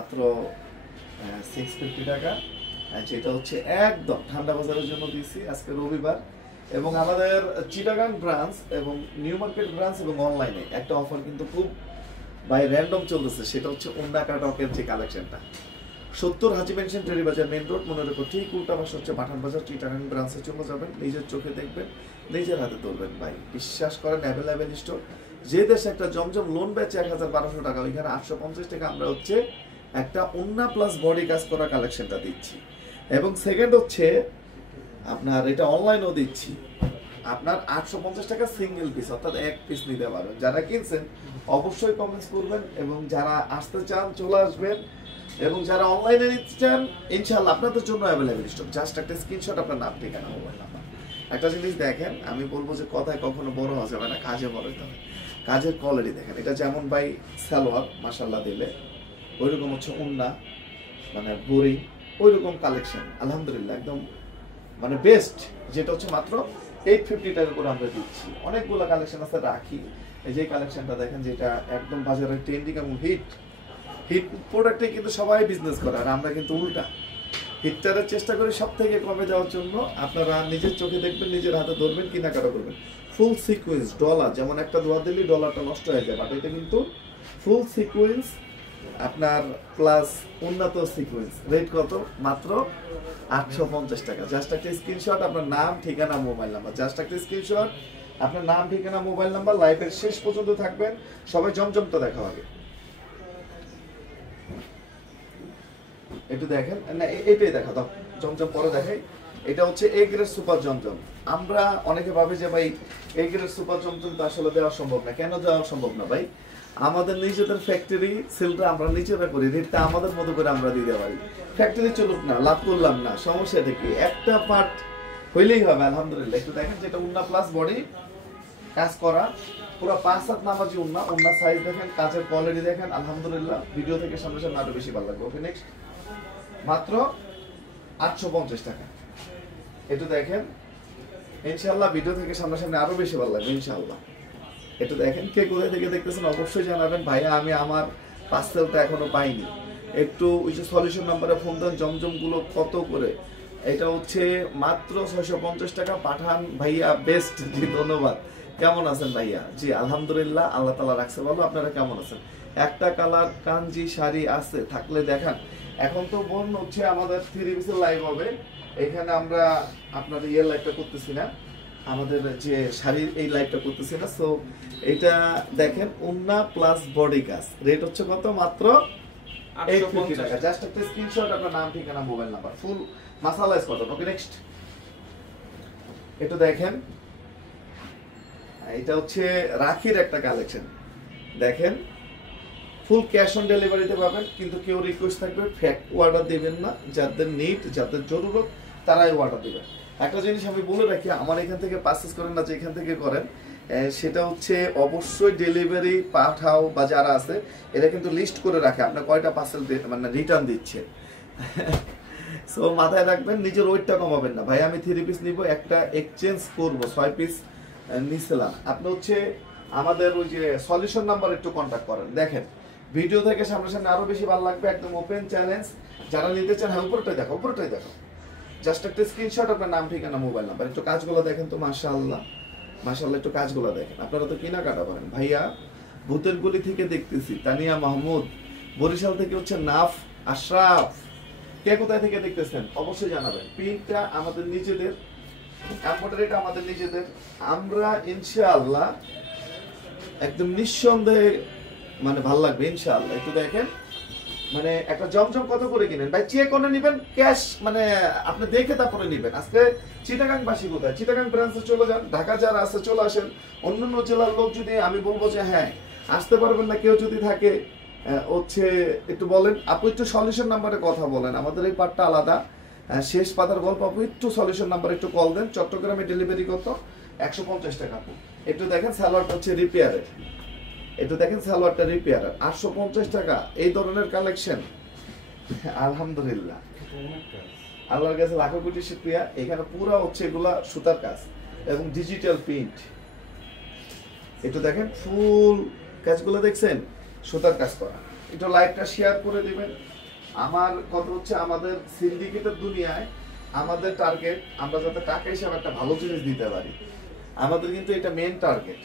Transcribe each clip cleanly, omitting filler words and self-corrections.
মাত্র 650 টাকা। যেটা হচ্ছে একদম ঠান্ডা বাজারের জন্য দিয়েছি আজকে রবিবার। এবং আমাদের চিটাগাং ব্রাঞ্চ এবং নিউ মার্কেট ব্রাঞ্চ এবং অনলাইনে একটা অফার কিন্তু খুব বাই র্যান্ডম চলতেছে, সেটা হচ্ছে ওন্ডা কাটকের যে কালেকশনটা 70 হাজি মেনশন টেরি বাজার মেন রোড, মনে রেখো ঠিক উল্টা পাশে হচ্ছে পাঠান বাজার। চিটাগাং ব্রাঞ্চে চলে যাবেন, নিজের চোখে দেখবেন, নিজের হাতে ধরবেন ভাই, বিশ্বাস করেন অ্যাভেলেবেল স্টোর। যে দেশে একটা জমজম লোন বেচে 1200 টাকা, ওইখানে 850 টাকা আমরা হচ্ছে একটা ওন্না প্লাস বডি কাজ করা কালেকশনটা দিচ্ছি। এবং সেকেন্ড হচ্ছে আপনার এটা অনলাইনেও দিচ্ছি, আপনার 850 টাকা সিঙ্গেল পিস, অর্থাৎ এক পিস নিতে পারবেন। যারা কিনছেন অবশ্যই কমেন্টস করবেন, এবং যারা আসতে চান চলে আসবেন, এবং যারা অনলাইনে নিতে চান ইনশাআল্লাহ আপনাদের জন্য অ্যাভেলেবেল স্টক। জাস্ট একটা স্ক্রিনশট, আপনার নাম, ঠিকানা, মোবাইল নাম্বার। একটা জিনিস দেখেন, আমি বলবো যে কথায় কখনো বড় হওয়া যাবে না, কাজে বড় হতে হবে। কাজের কোয়ালিটি দেখেন, এটা যেমন ভাই সালোয়ার মাশাআল্লাহ দিলে, ওইরকম হচ্ছে ওন্না, মানে বড়ি, ওইরকম কালেকশন আলহামদুলিল্লাহ একদম মানে বেস্ট। যেটা হচ্ছে মাত্র 850 টাকা করে আমরা দিচ্ছি। অনেকগুলো কালেকশন আছে রাখি, এই যে কালেকশনটা দেখেন, যেটা একদম বাজারে ট্রেন্ডিং এবং হিট প্রোডাক্টে কিন্তু সবাই বিজনেস করে, আর আমরা কিন্তু উল্টা হিটটারের চেষ্টা করি সব থেকে কমে যাওয়ার জন্য। আপনারা নিজের চোখে দেখবেন, নিজের হাতে ধরবেন, কেনাকাটা করবেন। ফুল সিকোয়েন্স ডলার, যেমন একটা দোয়া দিলেই ডলারটা নষ্ট হয়ে যায়, বাট এটা কিন্তু ফুল সিকোয়েন্স আপনার প্লাস উন্নত সিকোয়েন্স। রেট কত? মাত্র 850 টাকা। জাস্ট একটা স্ক্রিনশট, আপনার নাম, ঠিকানা, মোবাইল নাম্বার। জাস্ট একটা স্ক্রিনশট, আপনার নাম, ঠিকানা, মোবাইল নাম্বার। লাইভের শেষ পর্যন্ত থাকবেন, সবাই জমজমটা দেখা হবে। একটু দেখেন না, এটাই দেখা দাও, জমজম পরে দেখাই। এটা হচ্ছে এ গ্রেড সুপার জমজম। আমরা অনেকে ভাবে যে ভাই এ গ্রেড সুপার জমজম তো আসলে দেওয়া সম্ভব না। কেন দেওয়া সম্ভব না ভাই? আমাদের নিজেদের ফ্যাক্টরি সেলটা আমরা নিজেরা করি, রেটটা আমাদের মতো করে আমরা দিতে পারি। ফ্যাক্টরি চলুক না, লাভ করলাম না, সমস্যাটা কি? একটা পার্ট হইলেই হবে আলহামদুলিল্লাহ। একটু দেখেন, যেটা উন্না প্লাস বডি কাজ করা, পুরো 5 হাত নামাজি উন্না। উন্না সাইজ দেখেন, কাজের কোয়ালিটি দেখেন আলহামদুলিল্লাহ। ভিডিও থেকে সামনে সামনে আরো বেশি ভালো লাগবে। ওকে, নেক্সট। মাত্র 850 টাকা। একটু দেখেন, ইনশাআল্লাহ ভিডিও থেকে সামনাসামনি আরো বেশি ভালো লাগবে ইনশাআল্লাহ। একটু দেখেন, কে কোথায় থেকে দেখতেছেন অবশ্যই জানাবেন। ভাইয়া আমি আমার পার্সেলটা এখনো পাইনি, একটু ওই যে সলিউশন নাম্বারে ফোন দেন। জমজম গুলো কত করে? এটা হচ্ছে মাত্র 650 টাকা। পাঠান ভাইয়া বেস্ট, জি ধন্যবাদ। কেমন আছেন ভাইয়া? জি আলহামদুলিল্লাহ, আল্লাহ তাআলা রাখছে ভালো। আপনারা কেমন আছেন? একটা কালার কাঞ্জি শাড়ি আছে, থাকলে দেখান। এখন তো বোন হচ্ছে আমাদের 3 পিসের লাইভ হবে, এখানে আমরা আপনার লাইভটা করতেছি না, আমাদের যে শাড়ির এই লাইভটা করতেছি না। সো এটা দেখেন, ওন্না প্লাস বডি কাজ। রেট হচ্ছে কত? মাত্র 850 টাকা। জাস্ট একটা স্ক্রিনশট, আপনার নাম, ঠিকানা, মোবাইল নাম্বার, ফুল মাসালাইজ কটন। ওকে, নেক্সট। এটা দেখেন, এটা হচ্ছে রাখির একটা কালেকশন। দেখেন, ফুল ক্যাশ অন ডেলিভারিতে পাবেন, কিন্তু কেউ রিকোয়েস্ট থাকবে ফ্যাক অর্ডার দিবেন না। যাদের নিড, যাদের জরুরত, তারাই অর্ডার দিবেন। একটা জিনিস আমি বলে রাখি, আমার এখান থেকে পারচেজ করেন না, যে এখান থেকে করেন, সেটা হচ্ছে অবশ্যই ডেলিভারি পাঠাও বা যারা আছে এরা কিন্তু লিস্ট করে রাখে আপনার কয়টা পার্সেল মানে রিটার্ন দিচ্ছে। সো মাথায় রাখবেন, নিজের ওয়েটটা কমাবেন না। ভাই আমি 3 পিস নিব, একটা এক্সচেঞ্জ করবো, 6 পিস নিছিলাম। আপনি হচ্ছে আমাদের ওই যে সলিউশন নাম্বার একটু কন্ট্যাক্ট করেন। দেখেন ভিডিও থেকে সামনাসামনি আরো বেশি ভালো লাগবে, একদম ওপেন চ্যালেঞ্জ। যারা নিতে চান, হ্যাঁ উপরটাই দেখো, উপরটাই দেখো। জাস্ট একটা স্ক্রিনশট, আপনার নাম, ঠিকানা, মোবাইল নাম্বার। একটু কাজগুলো দেখেন তো, মাশাআল্লাহ মাশাআল্লাহ, একটু কাজগুলো দেখেন। আপনারা তো কেনাকাটা করেন। ভাইয়া ভূতের গলি থেকে দেখতেছি, তানিয়া মাহমুদ। বরিশাল থেকে হচ্ছে নাফ আশরাফ। কে কোথায় থেকে দেখতেছেন অবশ্যই জানাবেন। প্রিন্টটা আমাদের নিজেদের, এমব্রয়ডারিটা আমাদের নিজেদের। আমরা ইনশাআল্লাহ একদম নিঃসন্দেহে মানে ভালো লাগবে ইনশাআল্লাহ। একটু দেখেন, মানে একটা জমজম কত করে কিনেন ভাই? চেক করে নেবেন, ক্যাশ মানে আপনি দেখে তারপরে নেবেন। আজকে চিটাগাং বাসী কোথায়? চিটাগাং ব্রাঞ্চে চলে যান। ঢাকা যারা আছে চলে আসেন। অন্যান্য জেলার লোক যদি, আমি বলবো যে হ্যাঁ আসতে পারবেন না, কেউ যদি থাকে হচ্ছে একটু বলেন। আপু একটু সলিউশন নাম্বারে কথা বলেন, আমাদের এই পার্টটা আলাদা। শেষ পাতার গল্প। আপু একটু সলিউশন নাম্বার একটু কল দেন। চট্টগ্রামে ডেলিভারি কত? 150 টাকা। আপু একটু দেখেন, সালোয়ারটা হচ্ছে রিপেয়ারের। একটু দেখেন, সালোয়ারটা রিপেয়ারার, 850 টাকা। এই ধরনের কালেকশন আলহামদুলিল্লাহ, আল্লাহর কাছে লাখো কোটি শুকরিয়া। এখানে পুরো হচ্ছে এগুলা সুতার কাজ এবং ডিজিটাল প্রিন্ট। একটু দেখেন, ফুল কাজগুলো দেখছেন, সুতার কাজ করা। একটু লাইভটা শেয়ার করে দিবেন। আমার কথা হচ্ছে আমাদের সিন্ডিকেটের দুনিয়ায় আমাদের টার্গেট আমরা যাতে টাকা হিসাবে একটা ভালো জিনিস দিতে পারি। আমাদের কিন্তু এটা মেন টার্গেট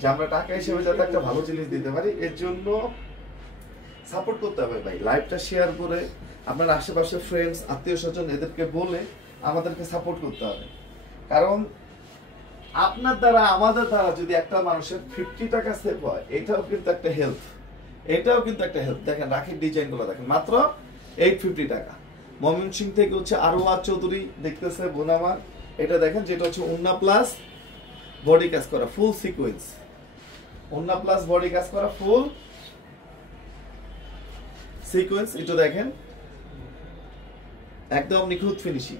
যে আমরা টাকা হিসেবে যাতে একটা ভালো জিনিস দিতে পারি। এর জন্য সাপোর্ট করতে হবে ভাই, লাইভটা শেয়ার করে আপনার আশেপাশে ফ্রেন্ডস আত্মীয় স্বজন এদেরকে বলে আমাদেরকে সাপোর্ট করতে হবে। কারণ আপনার দ্বারা আমাদের দ্বারা যদি একটা মানুষের 50 টাকা সেভ হয়, এটাও কিন্তু একটা হেল্প, এটাও কিন্তু একটা হেল্প। দেখেন রাখির ডিজাইনগুলো দেখেন, মাত্র 850 টাকা। ময়মনসিংহ থেকে হচ্ছে আরওয়ার চৌধুরী দেখতেছে বোন আমার, এটা দেখেন যেটা হচ্ছে উন্না প্লাস বডি কাজ করা ফুল সিকোয়েন্স, উন্না প্লাস বডি কাজ করা ফুল সিকোয়েন্স। এটা দেখেন একদম নিখুঁত ফিনিশিং।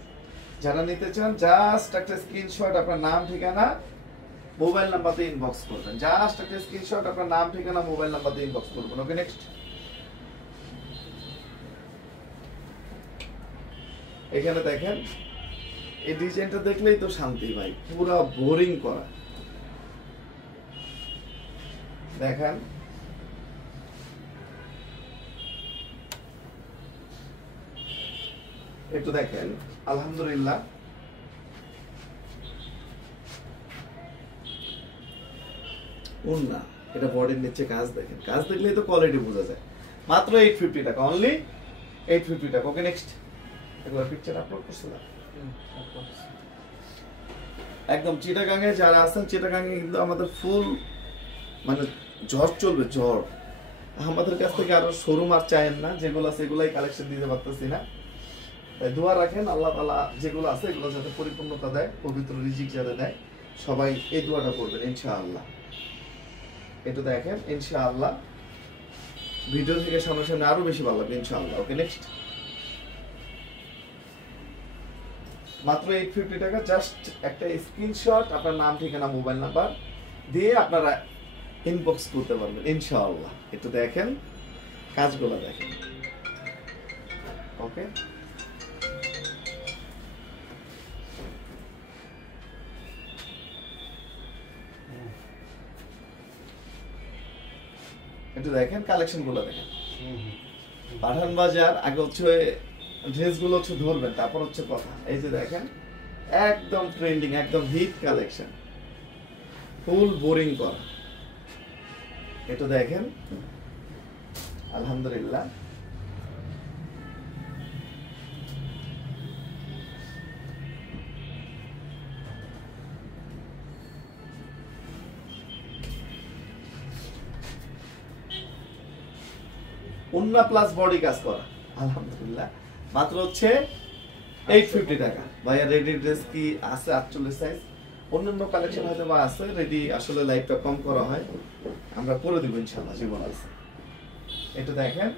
যারা নিতে চান জাস্ট একটা স্ক্রিনশট, আপনার নাম ঠিকানা মোবাইল নাম্বার দিয়ে ইনবক্স করবেন। জাস্ট একটা স্ক্রিনশট, আপনার নাম ঠিকানা মোবাইল নাম্বার দিয়ে ইনবক্স করবেন। ওকে, নেক্সট। এখানে দেখেন এই ডিজাইনটা দেখলেই তো শান্তি ভাই, পুরো বোরিং করা। দেখেন একটু দেখেন, আলহামদুলিল্লাহ উন্না, এটা বডির নিচে কাজ দেখেন, কাজ দেখলেই তো কোয়ালিটি বোঝা যায়। মাত্র 850 টাকা, অনলি 850 টাকা। ওকে, নেক্সট। এগুলো পিকচার আপলোড করছে না একদম। চিটাগাঙে যারা আছেন, চিটাগাঙে কিন্তু আমাদের ফুল মানে ঝড় চলবে, ঝড়। আমাদের কাছ থেকে আরো শোরুম আর চায়েন না, যেগুলো আছে এগুলাই কালেকশন দিতে পারতেছি না। তাই দোয়া রাখেন আল্লাহ তাআলা যেগুলো আছে এগুলো যাতে পরিপূর্ণতা দেয়, পবিত্র রিজিক যাতে দেয়, সবাই এই দোয়াটা করবেন ইনশাআল্লাহ। এটা দেখেন ইনশাআল্লাহ ভিডিও থেকে সামনে সামনে আরো বেশি ভালো লাগবে ইনশাআল্লাহ। ওকে, নেক্সট। মাত্র 850 টাকা, জাস্ট একটা স্ক্রিনশট, আপনার নাম ঠিকানা মোবাইল নাম্বার দিয়ে আপনারা ইনবক্স করতে পারবেন ইনশাআল্লাহ। একটু দেখেন কাজগুলো দেখেন। ওকে, একটু দেখেন কালেকশন গুলো দেখেন। পাঠান বাজার আগে হচ্ছে ড্রেস গুলো হচ্ছে ধরবেন, তারপর হচ্ছে কথা। এই যে দেখেন একদম ট্রেন্ডিং, একদম হিট কালেকশন, ফুল বোরিং করা। এটা দেখেন আলহামদুলিল্লাহ। উন্না প্লাস বডি কাজ করা আলহামদুলিল্লাহ, মাত্র হচ্ছে 850 টাকা। ভাইয়া রেডি ড্রেস কি আছে 48 সাইজ? অন্যান্য কালেকশন হয়তো বা আছে রেডি, আসলে লাইফটা কম করা হয়, আমরা করে দিব ইনশাআল্লাহ, জীবন আছে। এটা দেখেন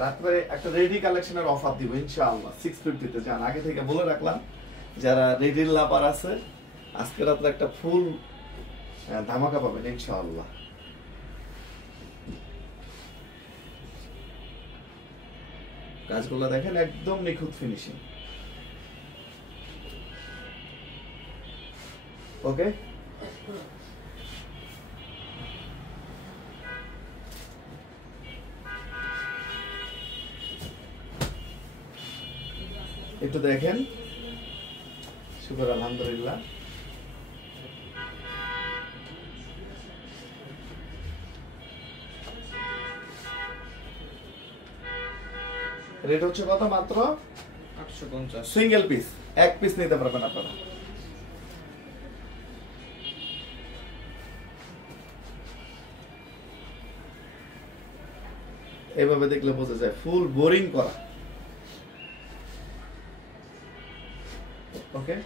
রাত্রে একটা রেডি কালেকশনের অফার দিব ইনশাআল্লাহ 650 তে। জান আগে থেকে বলে রাখলাম, যারা রেডি লাভার আছে আজকে রাত্রে একটা ফুল ধামাকা পাবেন ইনশাআল্লাহ। কাজগুলো দেখেন একদম নিখুঁত ফিনিশিং। ওকে, একটু দেখেন, শুকর আলহামদুলিল্লাহ। রেট হচ্ছে কত? মাত্র 850। সিঙ্গেল পিস, এক পিস নিতে পারবেন আপনারা। এভাবে দেখলে বোঝা যায় ফুল বোরিং করা। ওকে,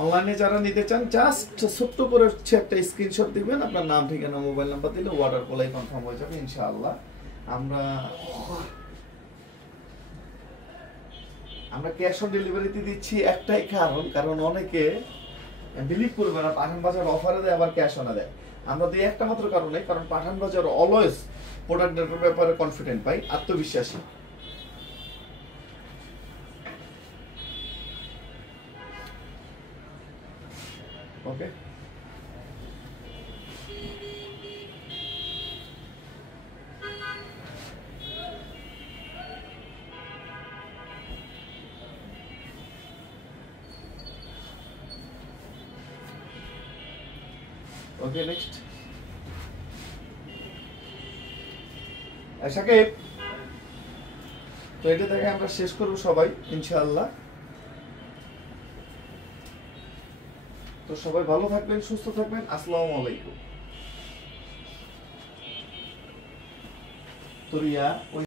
অনলাইনে যারা নিতে চান জাস্ট ছোট্ট করে হচ্ছে একটা স্ক্রিনশট দিবেন, আপনার নাম ঠিকানা মোবাইল নাম্বার দিলে অর্ডার করলেই কনফার্ম হয়ে যাবে ইনশাআল্লাহ। আমরা ক্যাশ অন ডেলিভারিতে দিচ্ছি একটাই কারণ অনেকে বিলিভ করবে না পাঠান বাজার অফারে দেয় আবার ক্যাশ অনে দেয়। আমরা দিই একটা মাত্র কারণে, কারণ পাঠান বাজার অলওয়েজ প্রোডাক্টের ব্যাপারে কনফিডেন্ট পাই, আত্মবিশ্বাসী। ওকে, ওকে নেক্সট। সাকিব, তো এটা দেখে আমরা শেষ করব সবাই ইনশাআল্লাহ। তো সবাই ভালো থাকবেন, সুস্থ থাকবেন। আসসালামু আলাইকুম। তো রিয়া